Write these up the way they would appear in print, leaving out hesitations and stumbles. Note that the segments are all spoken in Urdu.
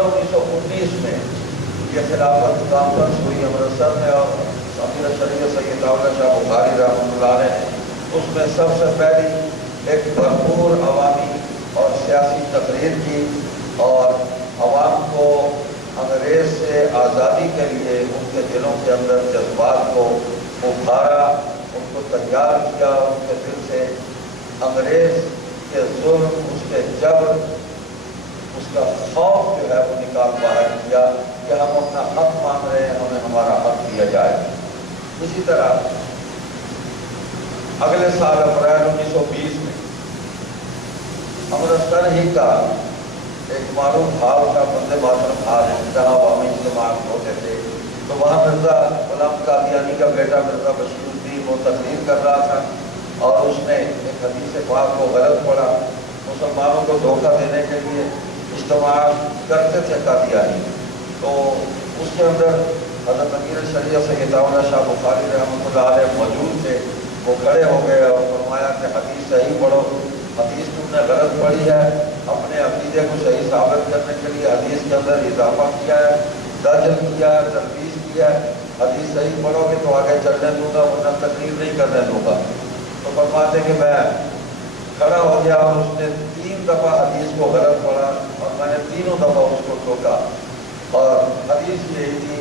1919 میں یہ خلافت کانفرنس ہوئی امرتسر میں، اور امیر شریعت سید داؤد شاہ بخاری رحمۃ اللہ علیہ نے اس میں سب سے پہلی ایک بھرپور عوامی اور سیاسی تقریر کی، اور عوام کو انگریز سے آزادی کے لیے ان کے دلوں کے اندر جذبات کو ابھارا، ان کو تیار کیا، ان کے دل سے انگریز کے ظلم، اس کے جبر، اس کا خوف جو ہے وہ نکال باہر کیا کہ ہم اپنا حق مانگ رہے ہیں، ہمیں ہمارا حق دیا جائے۔ اسی طرح اگلے سال اپریل 1920 میں امرتسر ہی کا ایک معروف ہال تھا، وندے ماترم ہال ہے، جہاں عوامی اجتماعات ہوتے تھے، تو وہاں مرزا غلام قادیانی کا بیٹا مرزا بشیر الدین وہ تقریر کر رہا تھا، اور اس نے ایک حدیث پاک کو غلط پڑھا۔ مسلمانوں کو دھوکہ دینے کے لیے اجتماعات کرتے تھے قادیانی، تو اس کے اندر حضرت امیر شریعت سید داؤد شاہ بخاری رحمۃ اللہ علیہ موجود تھے۔ وہ کھڑے ہو گئے اور فرمایا کہ حدیث صحیح پڑھو، حدیث تم نے غلط پڑھی ہے، اپنے عقیدے کو صحیح ثابت کرنے کے لیے حدیث کے اندر اضافہ کیا ہے، درج کیا ہے، تنقید کیا ہے، حدیث صحیح پڑھو گے تو آگے چلنے دوں گا، ورنہ تقریر نہیں کرنے دوں گا۔ تو فرماتے کہ میں کھڑا ہو گیا اور اس نے 3 دفعہ حدیث کو غلط پڑھا، اور میں نے تینوں دفعہ اس کو ٹوکا، اور حدیث یہی تھی،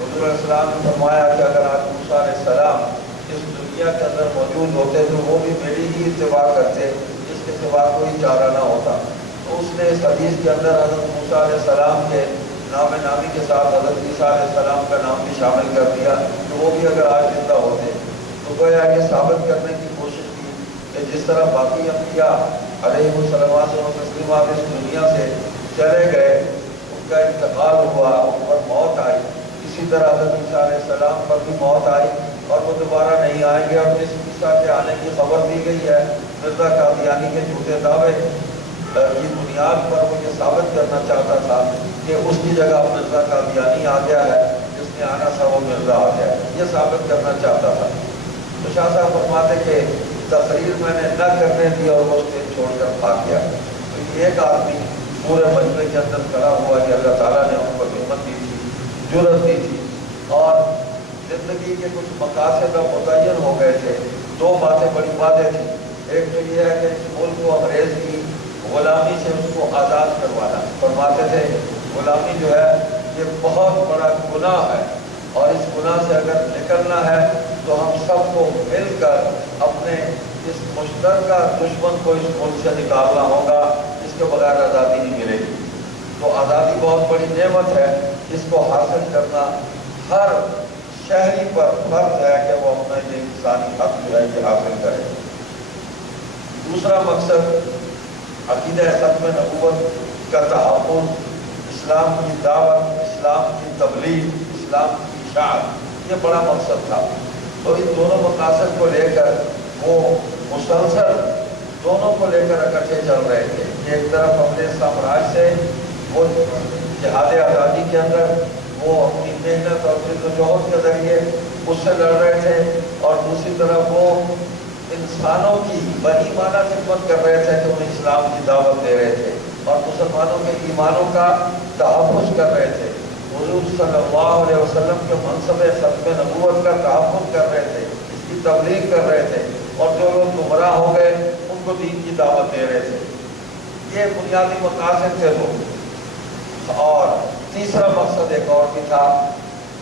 حضور علیہ السلام نے فرمایا کہ اگر آج موسیٰ علیہ السلام اس دنیا کے اندر موجود ہوتے تو وہ بھی میری ہی اتباع کرتے، اس کے سوا کوئی چارہ نہ ہوتا۔ تو اس نے اس حدیث کے اندر حضرت موسیٰ علیہ السلام کے نام نامی کے ساتھ حضرت عیسیٰ علیہ السلام کا نام بھی شامل کر دیا کہ وہ بھی اگر آج زندہ ہوتے تو گویا یہ ثابت کرنے کی کوشش کی کہ جس طرح باقی انبیاء علیہ الصلوات و تسلیمات اس دنیا سے چلے گئے، ان کا انتقال ہوا، ان پر موت آئی، اسی طرح حضرت عیسیٰ علیہ السلام پر بھی موت آئی اور وہ دوبارہ نہیں آئیں گے، اور جس عیسیٰ کے آنے کی خبر دی گئی ہے مرزا قادیانی کے جھوٹے دعوے کی بنیاد پر وہ یہ ثابت کرنا چاہتا تھا کہ اس کی جگہ مرزا قادیانی آ گیا ہے، جس نے آنا تھا وہ مرزا آ گیا ہے، یہ ثابت کرنا چاہتا تھا۔ تو شاہ صاحب فرماتے کہ تقریر میں نے نہ کرنے دی اور وہ اسٹیج چھوڑ کر بھاگ گیا۔ تو ایک آدمی پورے مجمع کے اندر کھڑا ہوا کہ اللہ تعالیٰ نے ان کو ہمت دی تھی، جرأت دی تھی، اور زندگی کے کچھ مقاصد اب متعین ہو گئے تھے۔ 2 باتیں بڑی واضح تھیں، ایک تو یہ ہے کہ اس ملک کو انگریز کی غلامی سے اس کو آزاد کروانا۔ فرماتے تھے غلامی جو ہے یہ بہت بڑا گناہ ہے، اور اس گناہ سے اگر نکلنا ہے تو ہم سب کو مل کر اپنے اس مشترکہ دشمن کو اس ملک سے نکالنا ہوگا، اس کے بغیر آزادی نہیں ملے گی۔ تو آزادی بہت بڑی نعمت ہے، اس کو حاصل کرنا ہر شہری پر فرض ہے کہ وہ اپنا یہ انسانی حق جو ہے یہ حاصل کرے۔ دوسرا مقصد عقیدہ ختم نبوت کا تحفظ، اسلام کی دعوت، اسلام کی تبلیغ، اسلام کی اشاعت، یہ بڑا مقصد تھا۔ تو ان دونوں مقاصد کو لے کر وہ مسلسل دونوں کو لے کر اکٹھے چل رہے تھے کہ ایک طرف اپنے سامراج سے وہ جہاد آزادی کے اندر وہ اپنی محنت اور جد و جہد کے ذریعے اس سے لڑ رہے تھے، اور دوسری طرف وہ انسانوں کی بڑی معنی خدمت کر رہے تھے کہ انہیں اسلام کی دعوت دے رہے تھے اور مسلمانوں کے ایمانوں کا تحفظ کر رہے تھے، حضور صلی اللہ علیہ وسلم کے منصب ختم نبوت کا تحفظ کر رہے تھے، اس کی تبلیغ کر رہے تھے، اور جو لوگ گمراہ ہو گئے ان کو دین کی دعوت دے رہے تھے۔ یہ بنیادی مقاصد تھے وہ۔ اور تیسرا مقصد ایک اور بھی تھا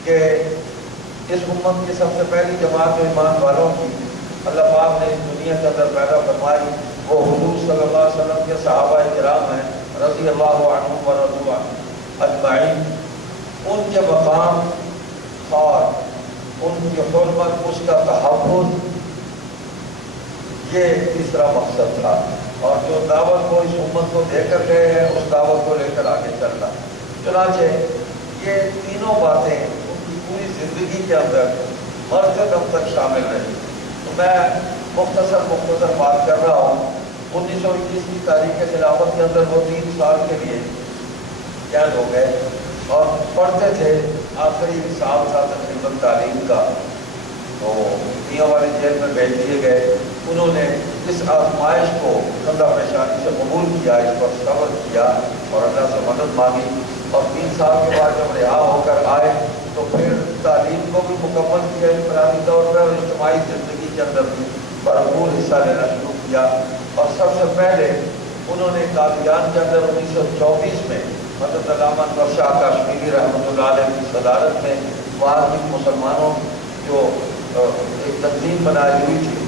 کہ اس امت کی سب سے پہلی جماعت جو ایمان والوں کی اللہ پاک نے اس دنیا کے اندر پیدا فرمائی وہ حضور صلی اللہ علیہ وسلم کے صحابہ کرام ہیں رضی اللہ عنہم ورضوا اجمعین، ان کے مقام اور ان کی حرمت، اس کا تحفظ، یہ تیسرا مقصد تھا۔ اور جو دعوت کو اس امت کو دے کر گئے ہیں اس دعوت کو لے کر آگے چلنا۔ چنانچہ یہ تینوں باتیں ان کی پوری زندگی کے اندر مرتے دم تک شامل رہی۔ تو میں مختصر بات کر رہا ہوں۔ 1921 کی تاریخ خلافت کے اندر وہ 3 سال کے لیے قید ہو گئے اور پڑھتے تھے، آخری سال تھا تقریباً تعلیم کا، تو میاں والے جیل میں بھیج دیے گئے۔ انہوں نے اس آزمائش کو خندہ پیشانی سے قبول کیا، اس پر صبر کیا اور اللہ سے مدد مانگی، اور 3 سال کے بعد جب رہا ہو کر آئے تو پھر تعلیم کو بھی مکمل کیا انفرادی طور پر، اور اجتماعی زندگی کے اندر بھی بھرپور حصہ لینا شروع کیا۔ اور سب سے پہلے انہوں نے قادیان کے اندر 1924 میں حضرت علامہ انور شاہ کاشمیری رحمۃ اللہ علیہ کی صدارت میں وہاں کی مسلمانوں جو ایک تنظیم بنائی ہوئی تھی،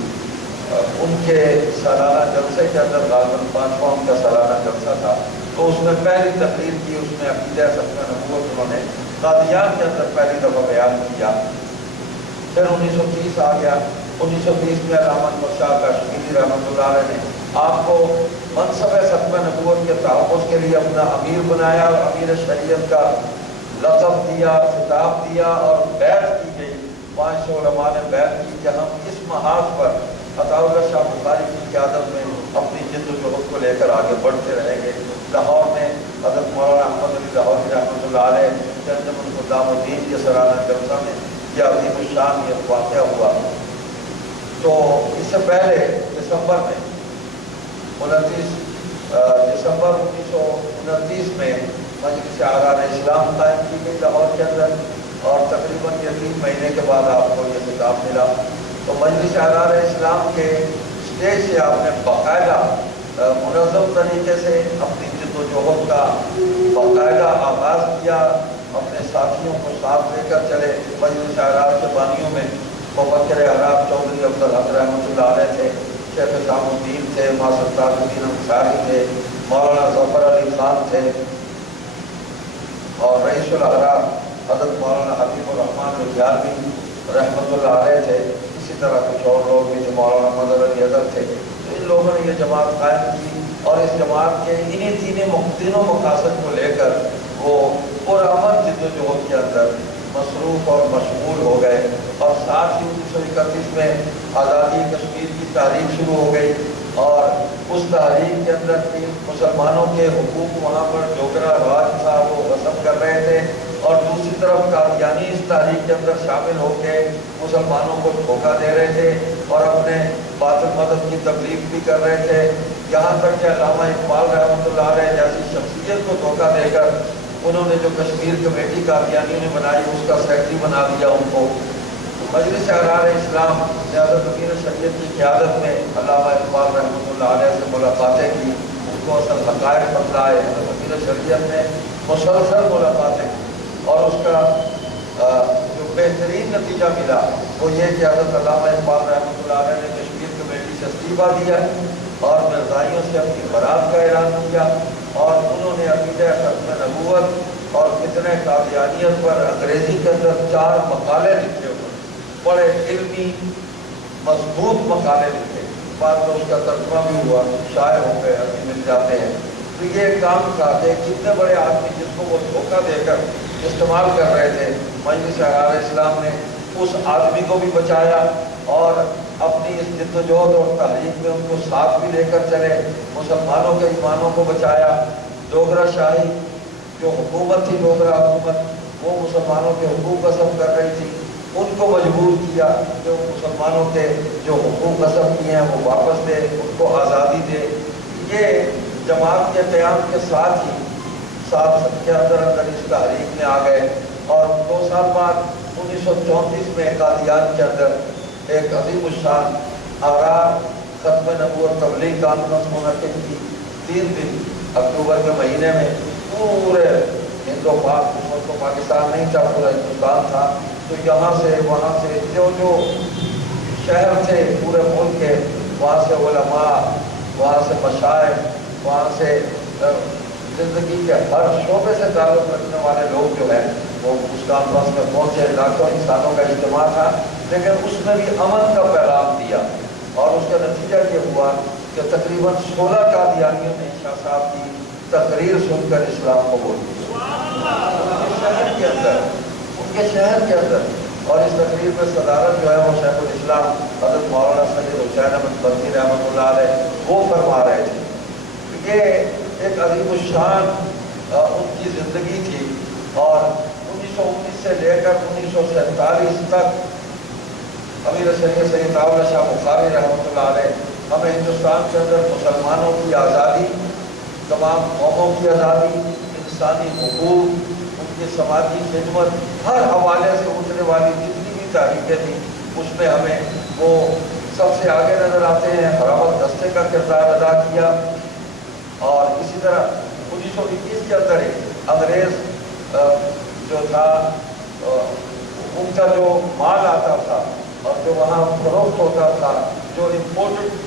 ان کے سالانہ جلسے کے اندر غالباً 5واں ان کا سالانہ جلسہ تھا، تو اس میں پہلی تقریر کی، اس میں عقیدہ ختم نبوت انہوں نے قادیان کے اندر پہلی دفعہ بیان کیا۔ پھر 1930 آ گیا، 1930 میں علامہ انور شاہ کاشمیری رحمۃ اللہ علیہ نے آپ کو منصب ختم نبوت کے تحفظ کے لیے اپنا امیر بنایا، اور امیر شریعت کا لقب دیا، خطاب دیا، اور بیعت کی گئی۔ 500 علماء نے بیعت کی کہ ہم اس محاذ پر عطا اللہ شاہ بخاری کی قیادت میں اپنی جد و جہد کو لے کر آگے بڑھتے رہیں گے۔ لاہور میں حضرت مولانا احمد علی لاہوری رحمۃ اللہ علیہ انجمن خدام الدین کے سالانہ جلسہ میں یہ عظیم الشان یہ واقعہ ہوا۔ تو اس سے پہلے دسمبر میں 29 دسمبر 1929 میں مجلس احرار اسلام قائم کی گئی لاہور کے اندر، اور تقریباً یہ 3 مہینے کے بعد آپ کو یہ خطاب ملا۔ تو مجلس احرار اسلام کے اسٹیج سے آپ نے باقاعدہ منظم طریقے سے اپنی جد و جہد کا باقاعدہ آغاز کیا، اپنے ساتھیوں کو ساتھ لے کر چلے۔ مجلس احرار کے بانیوں میں مفکر احرار چودھری عبدالحق رحمۃ اللہ علیہ تھے، شیخ شام الدین تھے، ماسر تاج الدین انصاری تھے، مولانا ظفر علی خان تھے، اور رئیس الاحرار حضرت مولانا حبیب الرحمان الجارمی رحمۃ اللہ علیہ تھے۔ اسی طرح کچھ اور لوگ بھی تھے، مولانا مظہر علی اظہر تھے۔ تو ان لوگوں نے یہ جماعت قائم کی، اور اس جماعت کے انہیں تینوں مقاصد کو لے کر وہ پرامن جد و جہد کے اندر مصروف اور مشغول ہو گئے، اور ساتھ ہی 1931 میں آزادی کشمیر کی تحریک شروع ہو گئی، اور اس تحریک کے اندر بھی مسلمانوں کے حقوق وہاں پر ڈوگرا راج تھا وہ غصب کر رہے تھے، اور دوسری طرف قادیانی اس تحریک کے اندر شامل ہو کے مسلمانوں کو دھوکہ دے رہے تھے اور اپنے باطل مذہب کی تبلیغ بھی کر رہے تھے، یہاں تک کہ علامہ اقبال رحمۃ اللہ علیہ جیسی شخصیت کو دھوکہ دے کر انہوں نے جو کشمیر کمیٹی قادیانیوں نے بنائی اس کا سیکرٹری بنا دیا ان کو۔ مجلس احرار اسلام نے حضرت امیر شریعت کی قیادت میں علامہ اقبال رحمۃ اللہ علیہ سے ملاقاتیں کی، ان کو اصل حقائق بتلائے۔ حضرت امیر شریعت نے مسلسل ملاقاتیں کی، اور اس کا جو بہترین نتیجہ ملا وہ یہ کہ حضرت علامہ اقبال رحمۃ اللہ علیہ نے کشمیر کمیٹی سے استعفیٰ دیا اور مرزائیوں سے اپنی برات کا اعلان کیا، اور انہوں نے عقیدہ ختم نبوت اور فتنہ قادیانیت پر انگریزی کے اندر 4 مقالے لکھے ہوئے، بڑے علمی مضبوط مقالے لکھے، بعد میں اس کا ترجمہ بھی ہوا، شائع ہو گئے، ابھی مل جاتے ہیں۔ تو یہ کام تھا کہ کتنے بڑے آدمی جس کو وہ دھوکہ دے کر استعمال کر رہے تھے، مجلس احرار اسلام نے اس آدمی کو بھی بچایا، اور اپنی اس جد و جہد اور تحریک میں ان کو ساتھ بھی لے کر چلے، مسلمانوں کے ایمانوں کو بچایا۔ ڈوگرا شاہی جو حکومت تھی، ڈوگرا حکومت وہ مسلمانوں کے حقوق غصب کر رہی تھی، ان کو مجبور کیا کہ مسلمانوں کے جو حقوق غصب کیے ہیں وہ واپس دے، ان کو آزادی دے۔ یہ جماعت کے قیام کے ساتھ ہی 7 کے اندر اس تحریک میں آ گئے، اور 2 سال بعد 1934 میں قادیان کے اندر ایک عظیم الشان احرار ختم نبوت تبلیغ کانفرنس منعقد کی۔ 3 دن اکتوبر کے مہینے میں پورے ہند و پاک، اس وقت تو پاکستان نہیں تھا، پورا ہندوستان تھا، تو یہاں سے وہاں سے جو شہر تھے پورے ملک کے، وہاں سے علماء، وہاں سے مشائخ، وہاں سے زندگی کے ہر شعبے سے تعلق رکھنے والے لوگ جو ہیں وہ اس کانفرنس میں پہنچے۔ لاکھوں انسانوں کا اجتماع تھا، لیکن اس میں بھی امن کا پیغام دیا، اور اس کا نتیجہ یہ ہوا کہ تقریباً 16 قادیانیوں نے شاہ صاحب کی تقریر سن کر اسلام قبول کیا ان کے شہر کے اندر۔ اور اس تقریر میں صدارت جو ہے وہ شیخ الاسلام حضرت مولانا سید حسین احمد بدوی رحمۃ اللہ علیہ وہ فرما رہے تھے۔ یہ ایک عظیم الشان ان کی زندگی تھی، اور 1919 سے لے کر 1947 تک امیر شریعت سید عطا اللہ شاہ بخاری رحمۃ اللہ علیہ ہمیں ہندوستان کے اندر مسلمانوں کی آزادی، تمام قوموں کی آزادی، انسانی حقوق، ان کی سماجی خدمت، ہر حوالے سے اٹھنے والی جتنی بھی تاریخیں تھیں اس میں ہمیں وہ سب سے آگے نظر آتے ہیں۔ حرامت دستے کا کردار ادا کیا، اور اسی طرح 1921 کے اندر انگریز جو تھا ان کا جو مال آتا تھا اور جو وہاں فروخت ہوتا تھا، جو امپورٹڈ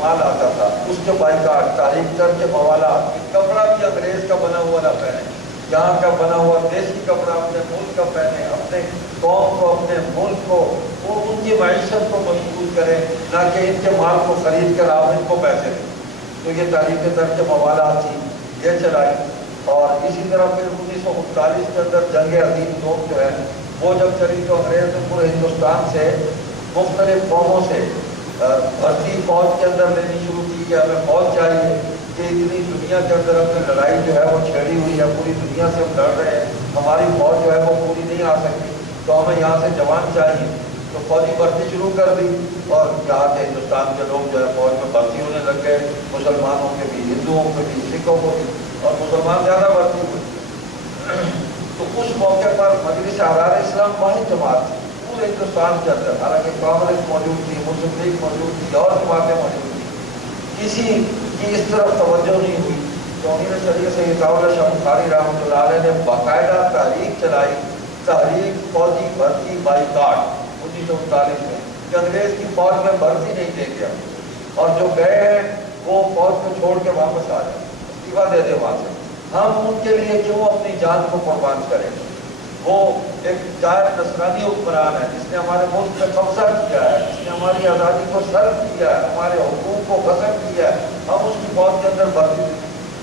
مال آتا تھا، اس کے بائیکاٹ، تاریخ در کے موالات، کپڑا بھی انگریز کا بنا ہوا نہ پہنے، یہاں کا بنا ہوا دیسی کپڑا اپنے ملک کا پہنے، اپنے قوم کو، اپنے ملک کو، وہ ان کی معیشت کو مضبوط کرے، نہ کہ ان کے مال کو خرید کر آپ ان کو پیسے دیں۔ تو یہ تاریخ در کے موالات تھی، یہ چلائی۔ اور اسی طرح پھر 1939 کے اندر جنگ عظیم دوم جو ہے وہ جب چلی تو انگریز نے پورے ہندوستان سے مختلف قوموں سے بھرتی فوج کے اندر لینی شروع کی کہ ہمیں فوج چاہیے، کہ اتنی دنیا کے اندر اپنی لڑائی جو ہے وہ چھیڑی ہوئی ہے، پوری دنیا سے ہم لڑ رہے ہیں، ہماری فوج جو ہے وہ پوری نہیں آ سکتی، تو ہمیں یہاں سے جوان چاہیے۔ تو فوجی بھرتی شروع کر دی، اور یہاں کے ہندوستان کے لوگ جو ہے فوج میں بھرتی ہونے لگ گئے، مسلمانوں کے بھی، ہندوؤں کے بھی، سکھوں کو بھی، اور مسلمان زیادہ بھرتی ہوئے۔ تو اس موقع پر مجلس احرار اسلام واحد جماعت تھی پورے ہندوستان کے اندر، حالانکہ کانگریس موجود تھی، مسلم لیگ موجود تھی، اور جماعتیں موجود تھیں، کسی کی اس طرف توجہ نہیں ہوئی۔ تو امیر شریعت سید اطاعت شاہ بخاری رحمۃ اللہ علیہ نے باقاعدہ تحریک چلائی، تحریک فوجی بھرتی بائیکاٹ 1939 میں، کہ انگریز کی فوج میں بھرتی نہیں دے گیا، اور جو گئے ہیں وہ فوج کو چھوڑ کے واپس آ جائیں، استعفیٰ دے دے وہاں سے، ہم ان کے لیے کیوں اپنی جان کو قربان کریں۔ وہ ایک جائر نصرانی حکمران ہے جس نے ہمارے ملک پہ قبضہ کیا ہے، جس نے ہماری آزادی کو سلب کیا ہے، ہمارے حقوق کو غصب کیا ہے، ہم اس کی فوج کے اندر بھرتی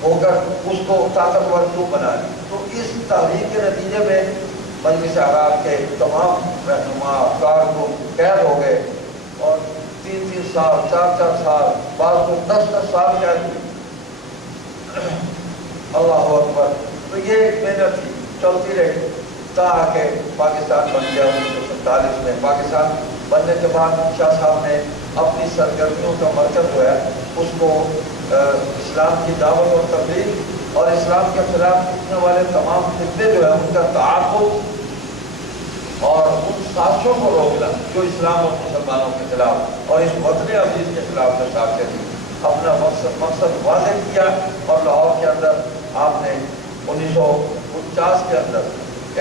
ہو کر اس کو طاقتور کیوں بنائیں۔ تو اس تحریک کے نتیجے میں مجلس احرار کے تمام رہنما کارکن قید ہو گئے، اور 3 سال، 4 سال، بعض کو 10 سال قید ہوئی۔ اللہ اکبر۔ تو یہ ایک محنت تھی، چلتی رہی تاکہ پاکستان بن گیا 1947 میں۔ پاکستان بننے کے بعد شاہ صاحب نے اپنی سرگرمیوں کا مرکز جو ہے اس کو اسلام کی دعوت اور تبلیغ اور اسلام کے خلاف اٹھنے والے تمام فتنے جو ہے ان کا تعاقب اور ان سازشوں کو روکنا جو اسلام اور مسلمانوں کے خلاف اور اس وطن عزیز کے خلاف میں سازشیں تھی، اپنا مقصد واضح کیا۔ اور لاہور کے اندر آپ نے 1949 کے اندر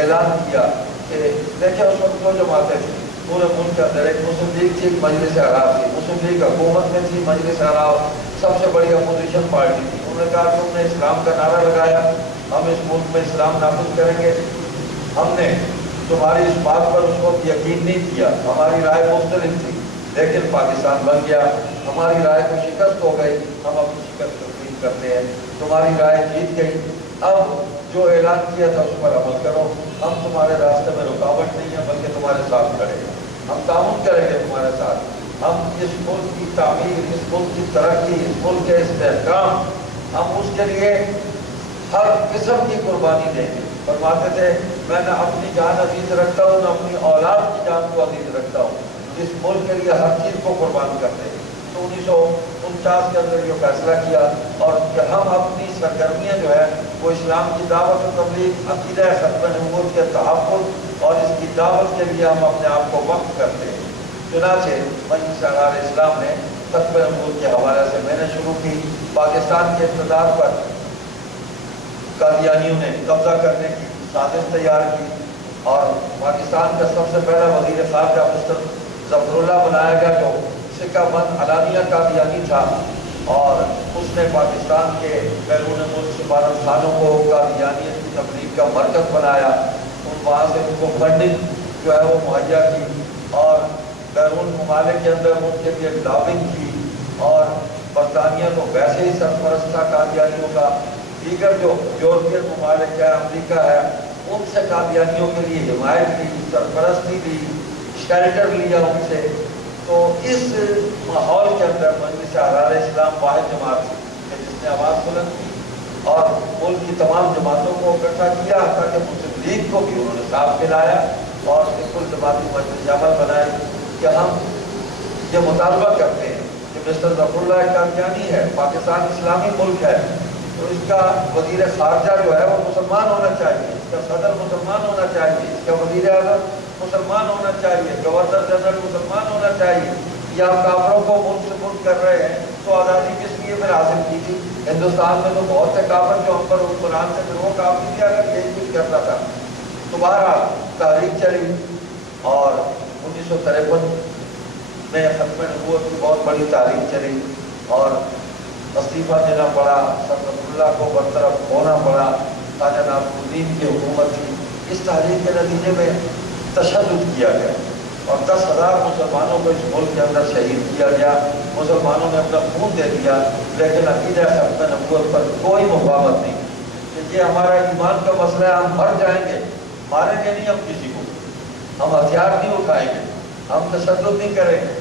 اعلان کیا کہ دیکھیں اس وقت دو جماعتیں تھیں پورے ملک کے اندر، ایک مسلم لیگ تھی، ایک مجلس احرار تھی۔ مسلم لیگ حکومت میں تھی، مجلس احرار سب سے بڑی اپوزیشن پارٹی تھی۔ انہوں نے کہا تم نے اسلام کا نعرہ لگایا، ہم اس ملک میں اسلام نافذ کریں گے، ہم نے تمہاری اس بات پر اس وقت یقین نہیں کیا، ہماری رائے مختلف تھی، لیکن پاکستان بن گیا، ہماری رائے کو شکست ہو گئی، ہم اپنی شکست تسلیم کرتے ہیں، تمہاری رائے جیت گئی، اب جو اعلان کیا تھا اس پر عمل کرو، ہم تمہارے راستے میں رکاوٹ نہیں ہے بلکہ تمہارے ساتھ کھڑے ہیں، ہم تعاون کریں گے تمہارے ساتھ، ہم اس ملک کی تعمیر، اس ملک کی ترقی، اس ملک کے استحکام، ہم اس کے لیے ہر قسم کی قربانی دیں گے۔ فرماتے تھے میں نہ اپنی جان عزیز رکھتا ہوں، نہ اپنی اولاد کی جان کو عزیز رکھتا ہوں، اس ملک کے لیے ہر چیز کو قربان کرتے ہیں۔ تو 1949 کے اندر یہ فیصلہ کیا، اور کہ ہم اپنی سرگرمیاں جو ہے وہ اسلام کی دعوت و تبلیغ، عقیدہ ختم نبوت کے تحفظ اور اس کی دعوت کے لیے ہم اپنے آپ کو وقف کرتے ہیں۔ چنانچہ مجلس احرار اسلام نے ختم نبوت کے حوالے سے میں نے شروع کی، پاکستان کے اقتدار پر قادیانیوں نے قبضہ کرنے کی سازش تیار کی، اور پاکستان کا سب سے پہلا وزیر خارجہ مسٹر ظفر اللہ بنایا گیا جو سکہ بند علانیہ قادیانی تھا، اور اس نے پاکستان کے بیرون ملک سفارت خانوں کو قادیانیت کی تبلیغ کا مرکز بنایا، وہاں سے ان کو فنڈنگ جو ہے وہ مہیا کی، اور بیرون ممالک کے اندر ان کے لیے لابنگ کی، اور برطانیہ تو ویسے ہی سرپرست تھا قادیانیوں کا، دیگر جو یورپین ممالک ہے، امریکہ ہے، ان سے قادیانیوں کے لیے حمایت کی، سرپرستی دی، شیلٹر لیا ان سے۔ تو اس ماحول کے اندر مجلس احرار اسلام واحد جماعت تھی جس نے آواز بلند کی اور ملک کی تمام جماعتوں کو اکٹھا کیا، تاکہ مسلم لیگ کو بھی انہوں نے ساتھ ملایا اور کل جماعتی مجلس عمل بنائی کہ ہم یہ مطالبہ کرتے ہیں کہ کہ مسٹر ظفر اللہ قادیانی ہے، پاکستان اسلامی ملک ہے، تو اس کا وزیر خارجہ جو ہے وہ مسلمان ہونا چاہیے، اس کا صدر مسلمان ہونا چاہیے، اس کا وزیر اعظم مسلمان ہونا چاہیے، گورنر جنرل مسلمان ہونا چاہیے۔ یہ آپ کافروں کو ملک سے ملک کر رہے ہیں، تو آزادی کس لیے پھر حاصل کی تھی؟ ہندوستان میں تو بہت سے کافر جو ہم پر حکمران سے پھر وہ کافی کیا اگر یہی کچھ کرتا تھا۔ دوبارہ تحریک چلی اور 1953 میں ختم نبوت کی بہت بڑی تحریک چلی اور استعفیٰ دینا پڑا، سر ظفر اللہ کو برطرف ہونا پڑا، خواجہ ناصر الدین کی حکومت تھی۔ اس تحریک کے نتیجے میں تشدد کیا گیا اور 10,000 مسلمانوں کو اس ملک کے اندر شہید کیا گیا، مسلمانوں نے اپنا خون دے دیا، لیکن عقیدہ ختم نبوت پر کوئی مفاہمت نہیں کہ یہ ہمارا ایمان کا مسئلہ ہے، ہم مر جائیں گے، ماریں گے نہیں ہم کسی کو، ہم ہتھیار نہیں اٹھائیں گے، ہم تشدد نہیں کریں گے،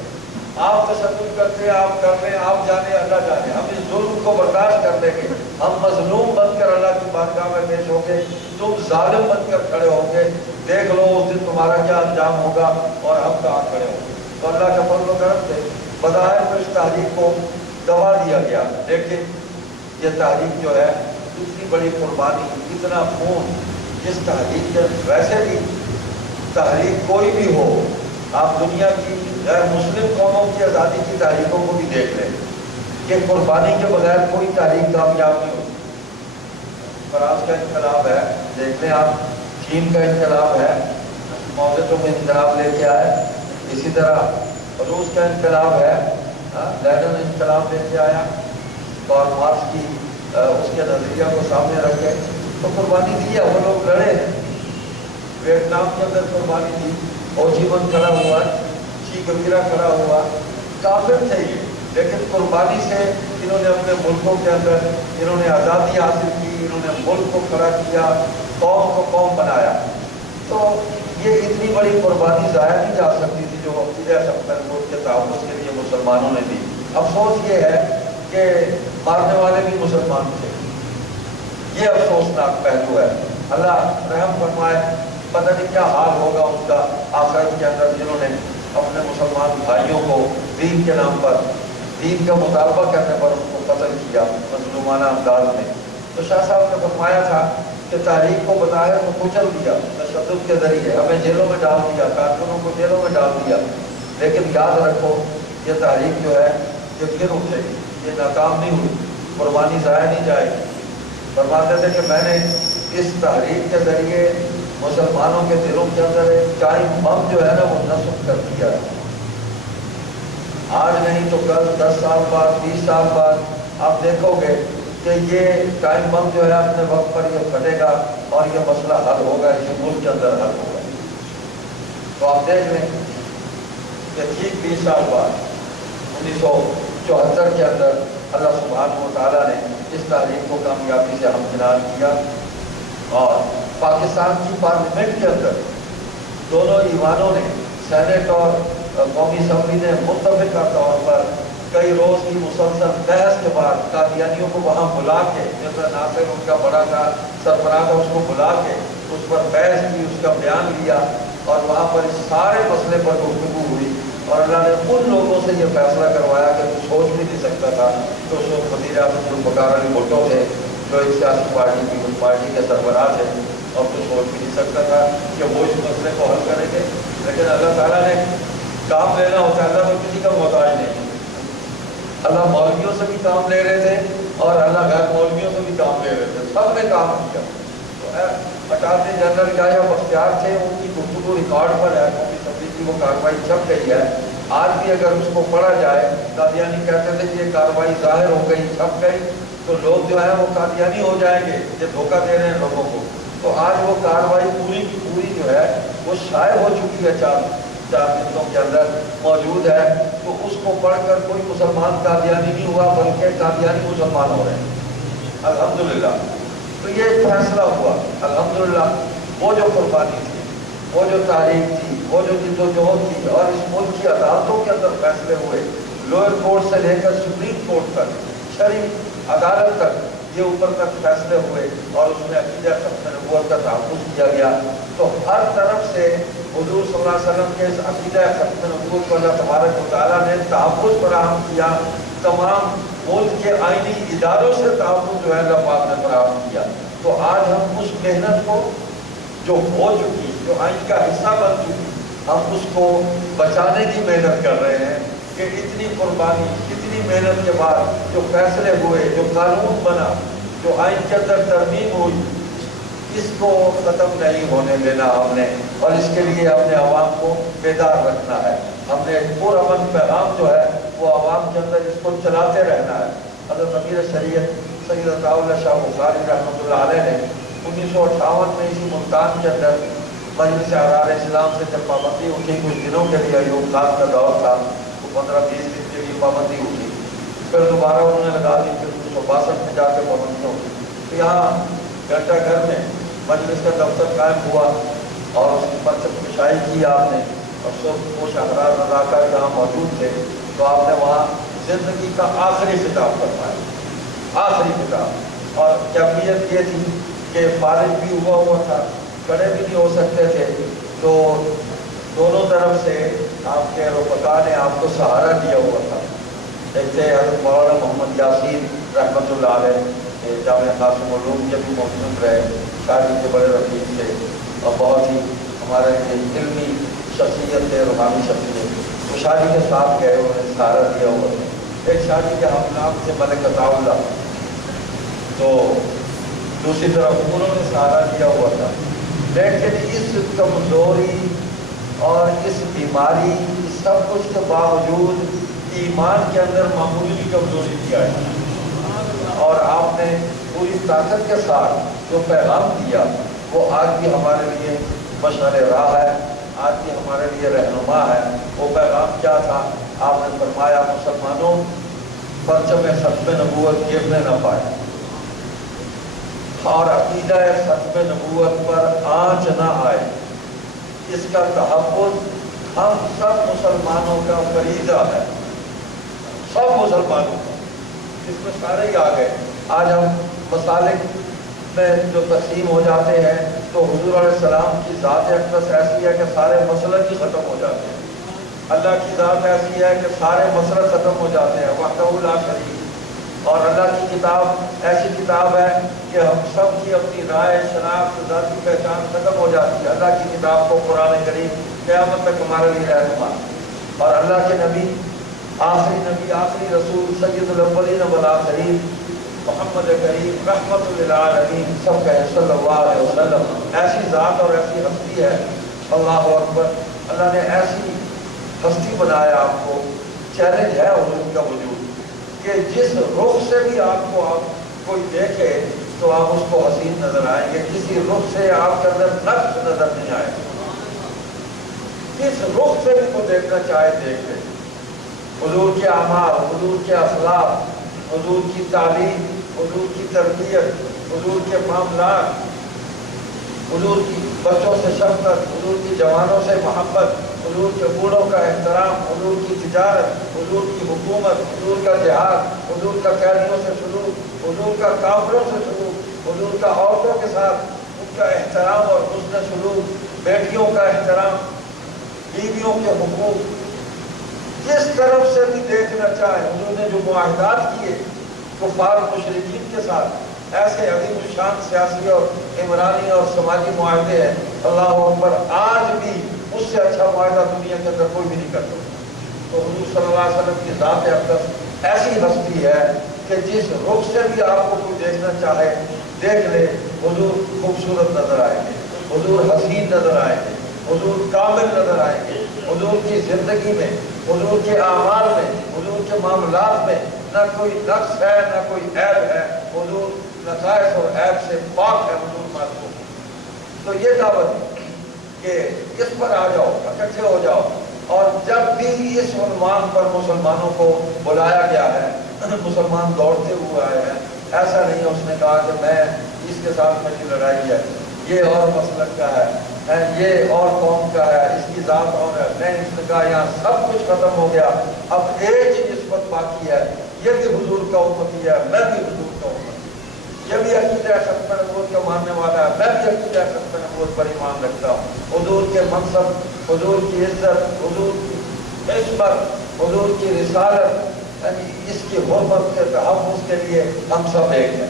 آپ تشدد کرتے ہیں، آپ کر رہے ہیں، آپ جانے اللہ جانے، ہم اس ظلم کو برداشت کر لیں گے، ہم مظلوم بن کر اللہ کی بارگاہ میں پیش ہوں گے، تم ظالم بن کر کھڑے ہوں گے، دیکھ لو اس دن تمہارا کیا انجام ہوگا اور ہم کہاں کھڑے ہوں گے۔ تو اللہ کے فضل و کرم سے بظاہر تو اس تحریک کو دبا دیا گیا، لیکن یہ تحریک جو ہے اتنی بڑی قربانی، اتنا خون جس تحریک کے، ویسے بھی تحریک کوئی بھی ہو، آپ دنیا کی غیر مسلم قوموں کی آزادی کی تحریکوں کو بھی دیکھ لیں کہ قربانی کے بغیر کوئی تحریک کامیاب نہیں ہوتی۔ فرانس کا انقلاب ہے، دیکھ لیں آپ، چین کا انقلاب ہے، معاہدوں میں انقلاب لے کے آئے، اسی طرح روس کا انقلاب ہے، لینن انقلاب لے کے آیا، کارل مارکس کی اس کے نظریہ کو سامنے رکھ کے تو قربانی دی، وہ لوگ لڑے ہیں، ویتنام کے اندر قربانی دی، ہو چی من کھڑا ہوا، چی گویرا کھڑا ہوا، کافر تھے یہ، لیکن قربانی سے انہوں نے اپنے ملکوں کے اندر انہوں نے آزادی حاصل کی، انہوں نے ملک کو کھڑا کیا، قوم کو قوم بنایا۔ تو یہ اتنی بڑی قربانی ضائع نہیں جا سکتی تھی جو عقیدہ ختم نبوت کے تحفظ کے لیے مسلمانوں نے دی۔ افسوس یہ ہے کہ مارنے والے بھی مسلمان تھے، یہ افسوسناک پہلو ہے۔ اللہ رحم فرمائے، پتہ نہیں کیا حال ہوگا ان کا آخرت کے اندر، جنہوں نے اپنے مسلمان بھائیوں کو دین کے نام پر، دین کا مطالبہ کرنے پر ان کو قتل کیا مظلومانہ انداز میں۔ تو شاہ صاحب نے فرمایا تھا کہ تاریخ کو بظاہر تو کچل دیا تشدد کے ذریعے، ہمیں جیلوں میں ڈال دیا، کارکنوں کو جیلوں میں ڈال دیا، لیکن یاد رکھو یہ تاریخ جو ہے یہ پھر اٹھے گی، یہ ناکام نہیں ہوئی، قربانی ضائع نہیں جائے گی۔ فرماتے تھے کہ میں نے اس تحریک کے ذریعے مسلمانوں کے دلوں کے اندر ایک قائم بم جو ہے نا وہ نصب کر دیا ہے، آج نہیں تو کل، 10 سال بعد، 20 سال بعد آپ دیکھو گے کہ یہ قائم بم جو ہے اپنے وقت پر یہ پھٹے گا اور یہ مسئلہ حل ہوگا، اس ملک کے اندر حل ہوگا۔ تو آپ دیکھ لیں کہ ٹھیک 20 سال بعد 1974 کے اندر اللہ سبحانہ و تعالیٰ نے اس تحریک کو کامیابی سے ہمکنار کیا اور پاکستان کی پارلیمنٹ کے اندر دونوں ایوانوں نے، سینٹ اور قومی اسمبلی نے متفقہ طور پر کئی روز کی مسلسل بحث کے بعد قادیانیوں کو وہاں بلا کے، جیسا ناصر ان کا بڑا تھا سربراہ تھا، اس کو بلا کے اس پر بحث کی، اس کا بیان لیا اور وہاں پر اس سارے مسئلے پر گفتگو ہوئی اور اللہ نے ان لوگوں سے یہ فیصلہ کروایا کہ تو سوچ بھی نہیں سکتا تھا کہ اس وقت وزیر اعظم ذوالفقار علی بھٹو تھے جو ایک سیاسی پارٹی کے سربراہ تھے، اور تو سوچ بھی نہیں سکتا تھا کہ وہ اس مسئلے کو حل کریں گے، لیکن اللہ تعالیٰ نے کام لینا ہوتا ہے، اللہ تو کسی کا محتاج نہیں، اللہ مولویوں سے بھی کام لے رہے تھے اور اللہ غیر مولویوں سے بھی کام لے رہے تھے، سب نے کام کیا۔ تو اٹارنی جنرل کا یا بختیار تھے، ان کی گفتگو ریکارڈ پر ہے، قومی اسمبلی کی وہ کارروائی چھپ گئی ہے، آج بھی اگر اس کو پڑھا جائے، قادیانی کہتے تھے کہ یہ کارروائی ظاہر ہو گئی، چھپ گئی تو لوگ جو ہے وہ قادیانی ہو جائیں گے، یہ دھوکہ دے رہے ہیں لوگوں کو۔ تو آج وہ کارروائی پوری کی پوری جو ہے وہ شائع ہو چکی ہے، چار دنوں کے اندر موجود ہے، تو اس کو پڑھ کر کوئی مسلمان قادیانی نہیں ہوا بلکہ قادیانی مسلمان ہو رہے ہیں، الحمدللہ۔ تو یہ ایک فیصلہ ہوا، الحمدللہ۔ وہ جو قربانی تھی، وہ جو تاریخ تھی، وہ جو جد و جہد تھی، اور اس ملک کی عدالتوں کے اندر فیصلے ہوئے، لوئر کورٹ سے لے کر سپریم کورٹ تک، شرعی عدالت تک، یہ اوپر تک فیصلے ہوئے اور اس میں عقیدہ ختم نبوت کا تحفظ کیا گیا. تو ہر طرف سے حضور صلی اللہ علیہ وسلم کے اس عقیدہ ختم نبوت کو اللہ تبارک و تعالیٰ نے تحفظ فراہم کیا. تمام ملک کے آئینی اداروں سے تحفظ جو ہے اللہ پاک نے فراہم کیا. تو آج ہم اس محنت کو جو ہو چکی، جو آئین کا حصہ بن چکی، ہم اس کو بچانے کی محنت کر رہے ہیں کہ اتنی قربانی، اتنی محنت کے بعد جو فیصلے ہوئے، جو قانون بنا، جو آئین کے اندر ترمیم ہوئی، اس کو ختم نہیں ہونے دینا ہم نے. اور اس کے لیے ہم نے عوام کو بیدار رکھنا ہے. ہم نے ایک پرامن پیغام جو ہے وہ عوام کے اندر اس کو چلاتے رہنا ہے. حضرت امیر شریعت سید عطا اللہ شاہ بخاری رحمۃ اللہ علیہ نے 1958 میں اسی ملتان کے اندر مجلس احرار اسلام سے جب پابندی اٹھی، کچھ دنوں کے لیے ایوب خان کا دور تھا، تو 15-20 دن کے لیے پابندی اٹھی. پھر دوبارہ انہوں نے لگا دی. پھر 1962 میں جا کے پابندی ہوئی. تو یہاں گھنٹہ گھر میں مجلس کا دفتر قائم ہوا اور اس پر جب کشائی کی آپ نے، اور سب کو احرار رضاکار جہاں موجود تھے، تو آپ نے وہاں زندگی کا آخری خطاب فرمایا، آخری خطاب. اور کیفیت یہ تھی کہ فارغ بھی ہوا تھا، کھڑے بھی نہیں ہو سکتے تھے، تو دونوں طرف سے آپ کے رفقا نے آپ کو سہارا دیا ہوا تھا. ایک تھے حضرت مولانا محمد یاسین رحمۃ اللہ علیہ، جامعہ قاسم علوم کے بھی موجود رہے، شادی کے بڑے رفیق تھے اور بہت ہی ہمارے لیے علمی شخصیت تھے، روحانی شخصیت. وہ شادی کے ساتھ گئے، انہوں نے سہارا دیا ہوا تھا. ایک شادی کے ہم نام تھے ملک عطا اللہ، تو دوسری طرف انہوں نے سہارا دیا ہوا تھا. لیکن اس کمزوری اور اس بیماری سب کچھ کے باوجود ایمان کے اندر معمولی کمزوری کی آئی، اور آپ نے پوری طاقت کے ساتھ جو پیغام دیا وہ آج بھی ہمارے لیے مشعل راہ ہے، آج بھی ہمارے لیے رہنما ہے. وہ پیغام کیا تھا؟ آپ نے فرمایا، مسلمانوں، پرچم ختم نبوت گرنے نہ پائے اور عقیدہ ختم نبوت پر آنچ نہ آئے. اس کا تحفظ ہم سب مسلمانوں کا فریضہ ہے، سب مسلمانوں کا. اس میں سارے ہی آ گئے. آج ہم مسالک میں جو تقسیم ہو جاتے ہیں تو حضور علیہ السلام کی ذات اقدس ایسی ہے کہ سارے مسلک ہی ختم ہو جاتے ہیں. اللہ کی ذات ایسی ہے کہ سارے مسلک ختم ہو جاتے ہیں، وحدہ لا شریک. اور اللہ کی کتاب ایسی کتاب ہے کہ ہم سب کی اپنی رائے، شناخت، ذاتی پہچان ختم ہو جاتی ہے. اللہ کی کتاب کو قرآن کریم قیامت تک ہمارے لیے رہنما. اور اللہ کے نبی، آخری رسول، سید الاولین والآخرین، محمد کریم رحمت للعالمین، سب کہیں صلی اللہ علیہ وسلم. ایسی ذات اور ایسی ہستی ہے، اللہ اکبر. اللہ نے ایسی ہستی بنایا آپ کو. چیلنج ہے حضور کا وجود کہ جس رخ سے بھی آپ کوئی دیکھے تو آپ اس کو حسین نظر آئیں گے. کسی رخ سے آپ کے اندر نقص نظر نہیں آئے گا. جس رخ سے بھی کوئی دیکھنا چاہے دیکھ لے. حضور کے اعمال، حضور کے اخلاق، حضور کی تعلیم، حضور کی تربیت، حضور کے معاملات، حضور کی بچوں سے شفقت، حضور کی جوانوں سے محبت، حضور کے بوڑھوں کا احترام، حضور کی تجارت، حضور کی حکومت، حضور کا جہاد، حضور کا قیدیوں سے سلوک، حضور کا کافروں سے سلوک، حضور کا عورتوں کے ساتھ ان کا احترام اور حسن سلوک، بیٹیوں کا احترام، بیویوں کے حقوق. جس طرف سے بھی دیکھنا چاہے حضور نے جو معاہدات کیے کفار مشرکین کے ساتھ، ایسے عظیم الشان سیاسی اور عمرانی اور سماجی معاہدے ہیں. اللہ اکبر. آج بھی اس سے اچھا معاہدہ دنیا کے اندر کوئی بھی نہیں کر سکتا. تو حضور صلی اللہ علیہ وسلم کی ذات اقدس ایسی ہستی ہے کہ جس رخ سے بھی آپ کو کوئی دیکھنا چاہے دیکھ لے. حضور خوبصورت نظر آئیں گے، حضور حسین نظر آئیں گے، حضور کامل نظر آئیں گے. حضور کی زندگی میں، حضور کے اعمال میں، حضور کے معاملات میں نہ کوئی نقص ہے، نہ کوئی عیب ہے. حضور نقائص اور عیب سے پاک ہے، حضور معصوم. تو یہ دعوت کہ اس پر آ جاؤ، اکٹھے ہو جاؤ. اور جب بھی اس عنوان پر مسلمانوں کو بلایا گیا ہے، مسلمان دوڑتے ہوئے آئے ہیں. ایسا نہیں ہے اس نے کہا کہ میں اس کے ساتھ میری لڑائی ہے، یہ اور مسلک کا ہے، یہ اور قوم کا ہے، اس کی ذات اور ہے. نہیں، اس نے کہا یہاں سب کچھ ختم ہو گیا، اب ایک ہی نسبت باقی ہے، یہ بھی حضور کا امتی ہے، میں بھی حضور کا امتی. یہ بھی عقیدہ ختم نبوت کا ماننے والا ہے، میں بھی عقیدہ ختم نبوت پر ایمان رکھتا ہوں۔ حضور کے منصب، حضور کی عزت، حضور کی عصمت، حضور کی رسالت، یعنی اس کی حرمت کے تحفظ کے لیے ہم سب ایک ہیں۔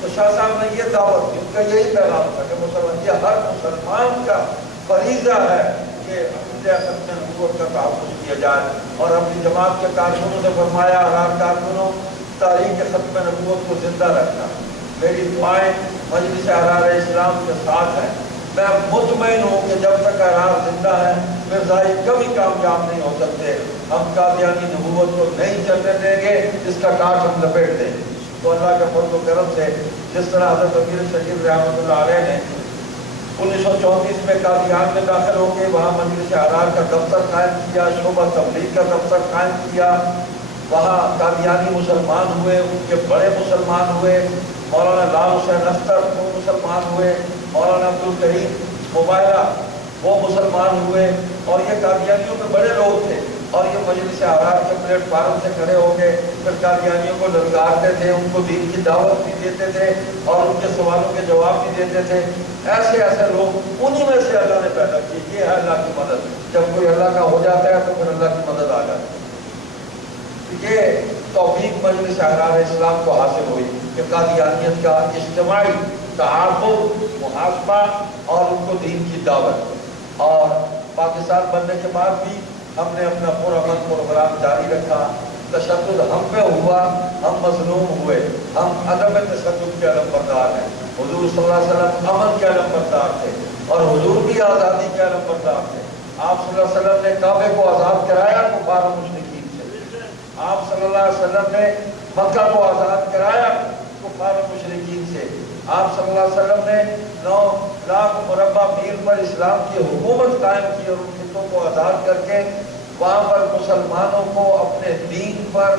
تو شاہ صاحب نے یہ دعوت کی، ان کا یہی پیغام تھا کہ مسلمان، یہ ہر مسلمان کا فریضہ ہے کہ عقیدہ ختم نبوت کا تحفظ کیا جائے، اور اپنی جماعت کے کارکنوں سے فرمایا، ہر کارکنوں تاریخ ختم نبوت کو زندہ رکھنا۔ میری دعائیں مجلس احرار اسلام کے ساتھ ہیں۔ میں مطمئن ہوں کہ جب تک احرار زندہ ہے مرزائی کبھی کامیاب نہیں ہو سکتے۔ ہم قادیانی نبوت کو نہیں چلنے دیں گے، اس کا کاٹ ہم لپیٹ دیں گے۔ تو اللہ کے فضل و کرم سے جس طرح حضرت امیر شریف رحمۃ اللہ علیہ نے 1934 میں قادیان میں داخل ہو کے وہاں مجلس احرار کا دفتر قائم کیا، شعبہ تبلیغ کا دفتر قائم کیا، وہاں قادیانی مسلمان ہوئے، ان کے بڑے مسلمان ہوئے، مولانا لال حسین اختر وہ مسلمان ہوئے، مولانا عبدالکریم مباحلہ وہ مسلمان ہوئے، اور یہ قادیانیوں کے بڑے لوگ تھے، اور یہ مجلس احرار کے پلیٹ فارم سے کھڑے ہو کے پھر قادیانیوں کو للکارتے تھے، ان کو دین کی دعوت بھی دیتے تھے اور ان کے سوالوں کے جواب بھی دیتے تھے۔ ایسے ایسے لوگ انہی میں سے اللہ نے پیدا کی۔ یہ ہے اللہ کی مدد، جب کوئی اللہ کا ہو جاتا ہے تو پھر اللہ کی مدد آ جاتی ہے۔ یہ توفیق مجلس احرار اسلام کو حاصل ہوئی کہ قادیانیت کا اجتماعی تعاقب، محاسبہ اور ان کو دین کی دعوت، اور پاکستان بننے کے بعد بھی ہم نے اپنا پرامن پروگرام جاری رکھا۔ تشدد ہم پہ ہوا، ہم مظلوم ہوئے، ہم عدم تشدد کے علم بردار ہیں۔ حضور صلی اللہ علیہ وسلم امن کے علم بردار تھے، اور حضور بھی آزادی کے علم بردار تھے۔ آپ صلی اللہ علیہ وسلم نے کعبے کو آزاد کرایا کفار و مشرکین سے، آپ صلی اللہ علیہ وسلم نے مکہ کو آزاد کرایا کفار و مشرکین سے، آپ صلی اللہ علیہ وسلم نے 9 لاکھ مربع میل پر اسلام کی حکومت قائم کی، اور ان خطوں کو آزاد کر کے وہاں پر مسلمانوں کو اپنے دین پر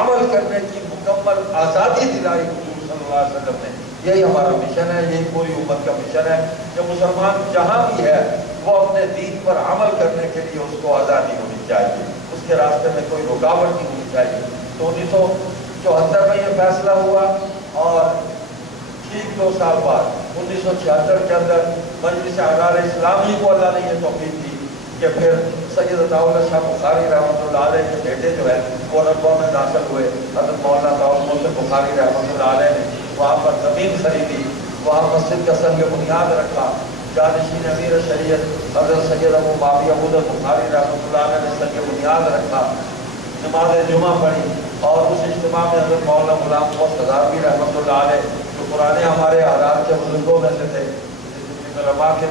عمل کرنے کی مکمل آزادی دلائی حضور صلی اللہ علیہ وسلم نے۔ یہی ہمارا مشن ہے، یہی پوری امت کا مشن ہے کہ مسلمان جہاں بھی ہے وہ اپنے دین پر عمل کرنے کے لیے اس کو آزادی ہونی چاہیے، اس کے راستے میں کوئی رکاوٹ نہیں ہونی چاہیے۔ تو 1974 میں یہ فیصلہ ہوا، اور ٹھیک 2 سال بعد 1976 کے اندر مجلس احرار اسلامی کو اللہ نے یہ توفیق دی کہ پھر سید عطا اللہ شاہ بخاری رحمۃ اللہ علیہ کے بیٹے جو ہے وہ رقبہ میں داخل ہوئے۔ حضرت مولانا عطا محسن بخاری رحمۃ اللہ علیہ نے وہاں پر زمین خریدی، وہاں مسجد کا سنگ بنیاد رکھا، جانشین امیر شریعت حضرت سید ابو معاویہ بخاری رحمۃ اللہ علیہ نے سنگ بنیاد رکھا، نماز جمعہ پڑھی، اور اس اجتماع میں حضرت مولانا غلام غوث ہزاروی رحمۃ اللہ علیہ جو پرانے ہمارے احرار کے بزرگوں میں سے تھے، علماء کے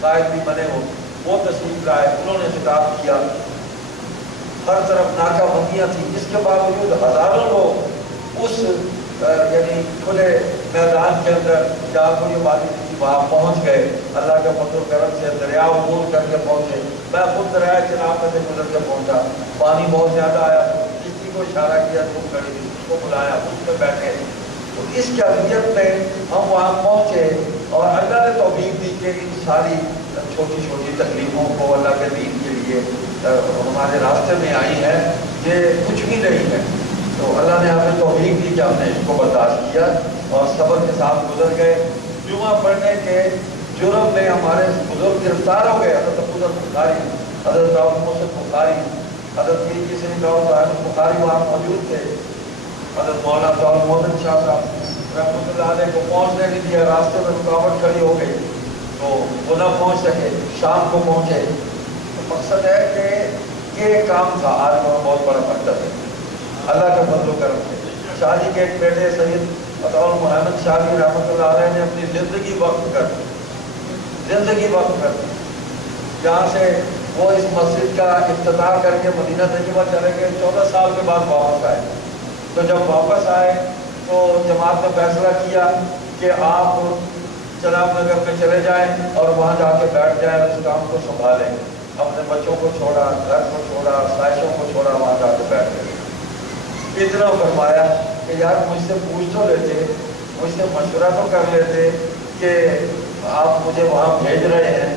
قائد بھی بنے ہو، وہ تشریف لائے، انہوں نے خطاب کیا۔ ہر طرف ناکہ بندیاں تھیں، اس کے باوجود ہزاروں لوگ اس یعنی کھلے میدان کے اندر جہاں کوئی آبادی تھی وہاں پہنچ گئے۔ اللہ کے فضل و کرم سے دریا عبور کر کے پہنچے، میں خود دریائے چناب میں سے گزر کے پہنچا، پانی بہت زیادہ آیا، کسی کو اشارہ کیا، دھوپ کھڑی تھی، اس کو بلایا، اس میں بیٹھے۔ تو اس کیفیت میں ہم وہاں پہنچے، اور اللہ نے توفیق دی کہ ان ساری چھوٹی چھوٹی تکلیفوں کو اللہ کے دین کے لیے ہمارے راستے میں آئی ہیں، یہ کچھ بھی نہیں ہے۔ تو اللہ نے ہمیں توفیق دی کہ ہم نے اس کو برداشت کیا اور صبر کے ساتھ گزر گئے۔ جمعہ پڑھنے کے جرم میں ہمارے بزرگ گرفتار ہو گئے، حضرت ابوذر بخاری، حضرت عبد المحسن بخاری، حضرت میر کسی داؤد احمد بخاری وہاں موجود تھے، حضرت مولانا عبد المحسن شاہ صاحب رحمۃ اللہ علیہ کو پہنچنے نہیں دیا، راستے میں رکاوٹ کھڑی ہو گئی تو وہ نہ پہنچ سکے، شام کو پہنچے۔ تو مقصد ہے کہ یہ کام تھا، آج وہاں بہت بڑا مقصد ہے اللہ کے فضل و کرم سے۔ شاہ جی کے ایک بیٹے سید عطا محمد شاہ جی رحمۃ اللہ علیہ نے اپنی زندگی وقف کر جہاں سے وہ اس مسجد کا افتتاح کر کے مدینہ طیبہ چلے گئے، 14 سال کے بعد واپس آئے۔ تو جب واپس آئے تو جماعت نے فیصلہ کیا کہ آپ چناب نگر میں چلے جائیں اور وہاں جا کے بیٹھ جائیں، اس کام کو سنبھالیں۔ اپنے بچوں کو چھوڑا، گھر کو چھوڑا، سائشوں کو چھوڑا، وہاں جا کے بیٹھ گئے۔ اتنا فرمایا کہ یار مجھ سے پوچھ تو لیتے، مجھ سے مشورہ تو کر لیتے کہ آپ مجھے وہاں بھیج رہے ہیں،